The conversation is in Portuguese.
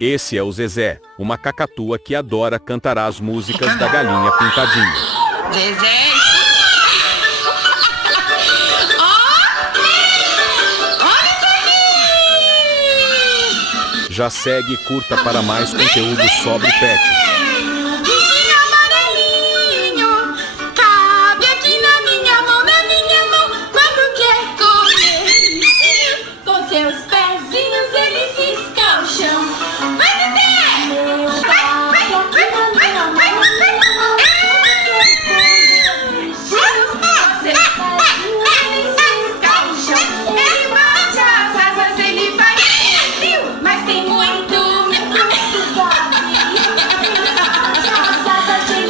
Esse é o Zezé, uma cacatua que adora cantar as músicas da Galinha Pintadinha. Zezé! Já segue e curta para mais conteúdo sobre pets.